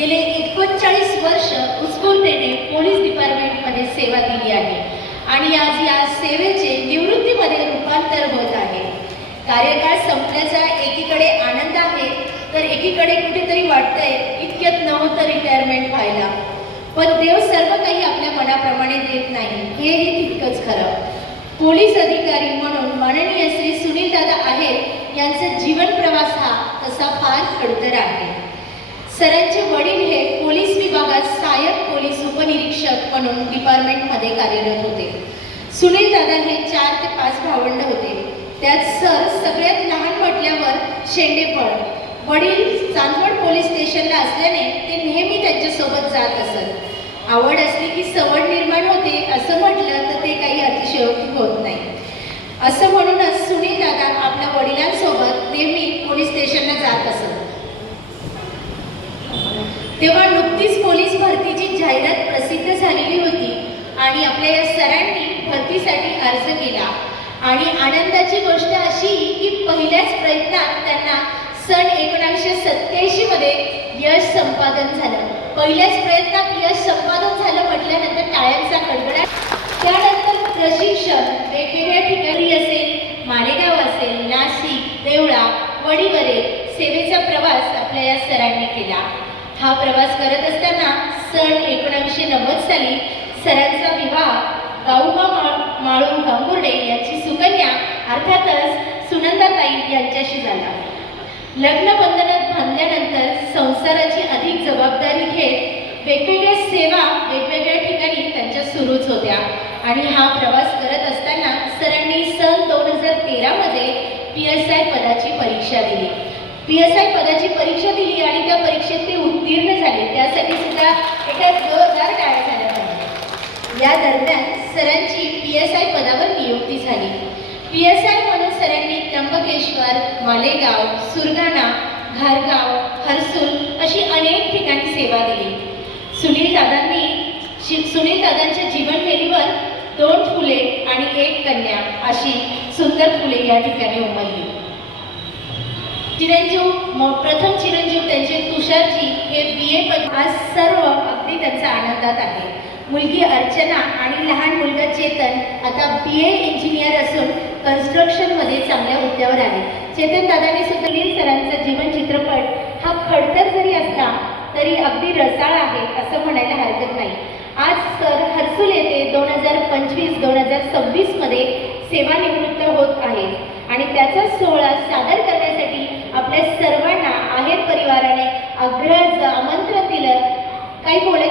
गेले 39 वर्ष उत्स्फूर्ततेने पोलीस डिपार्टमेंटमध्ये सेवा दिली आहे आणि आज या सेवेचे निवृत्तीमध्ये रूपांतर होत आहे। कार्यकाळ संपल्याचा एकीकडे आनंद आहे तर एकीकडे कुठेतरी वाटतंय इतक्यात नव्हतं रिटायरमेंट व्हायला, पण देव सर्व काही आपल्या मनाप्रमाणे देत नाही हेही तितकंच खरं। पोलीस अधिकारी म्हणून माननीय श्री सुनील दादा आहेर यांचा जीवन प्रवास हा तसा फार खडतर आहे। सरांचे वडील हे पोलीस विभागात सहाय्यक पोलीस उपनिरीक्षक म्हणून डिपार्टमेंटमध्ये कार्यरत होते। सुनील दादा हे 4 ते 5 भावंड होते, त्यात सर सगळ्यात लहान म्हटल्यावर शेंडेफळ। वडील चांदवड पोलीस स्टेशनला असल्याने ते नेहमी त्यांच्यासोबत जात असत। आवड असली की सवड निर्माण होते असं म्हटलं तर ते काही अतिशयोक्ती होत नाही। असं म्हणूनच सुनील दादा आपल्या वडिलांसोबत नेहमी पोलीस स्टेशनला जात असत। तेव्हा नुकतीच पोलीस भरतीची जाहिरात प्रसिद्ध झालेली होती आणि आपल्या या सरांनी भरतीसाठी अर्ज केला आणि आनंदाची गोष्ट अशी की पहिल्याच प्रयत्नात त्यांना सन 1987 मध्ये यश संपादन झालं। पहिल्याच प्रयत्नात यश संपादन झालं म्हटल्यानंतर टाळ्यांचा कडकडाट। त्यानंतर प्रशिक्षण वेगवेगळ्या ठिकाणी असेल, मालेगाव असेल, नाशिक, देवळा, वडीवरे सेवेचा प्रवास आपल्या या सरांनी केला। हा प्रवास करत असताना सन 1990 साली सरांचा विवाह गाऊबा माळू गांगुर्डे यांची सुकन्या अर्थातच सुनंदाताई यांच्याशी झाला। लग्न बंधनात बांधल्यानंतर संसाराची अधिक जबाबदारी घेत वेगवेगळ्या सेवा वेगवेगळ्या ठिकाणी त्यांच्या सुरूच होत्या आणि हा प्रवास करत असताना सरांनी सन 2013 मध्ये PSI पदाची परीक्षा दिली। PSI पदाची परीक्षा दिली आणि त्या परीक्षेत ते उत्तीर्ण झाले, त्यासाठी सुद्धा एका जोरदार टाळ्या झाल्या पाहिजे। या दरम्यान सरांची PSI पदावर नियुक्ती झाली। PSI म्हणून सरांनी त्र्यंबकेश्वर, मालेगाव, सुरगाणा, घारगाव, हर्सूल अशी अनेक ठिकाणी सेवा दिली। सुनील दादांच्या जीवनशैलीवर 2 फुले आणि 1 कन्या अशी सुंदर फुले या ठिकाणी उमलली। प्रथम चिरंजीव त्यांचे तुषारजी हे BA पद आज सर्व अगदी त्यांचा आनंदात आहे। मुलगी अर्चना आणि लहान मुलगा चेतन आता BA इंजिनियर असून कन्स्ट्रक्शनमध्ये चांगल्या हुद्द्यावर आहे। चेतन दादांनी सुद्धा सुनील सरांचा जीवन चित्रपट हा खडतर जरी असला तरी अगदी रसाळ आहे असं म्हणायला हरकत नाही। आज सर हर्सूल येथे 2025-2026 मध्ये सेवानिवृत्त होत आहेत आणि त्याचा सोहळा सादर करण्यासाठी आपल्या सर्वांना आहेर परिवाराने आमंत्रण दिलं। काही बोलायचं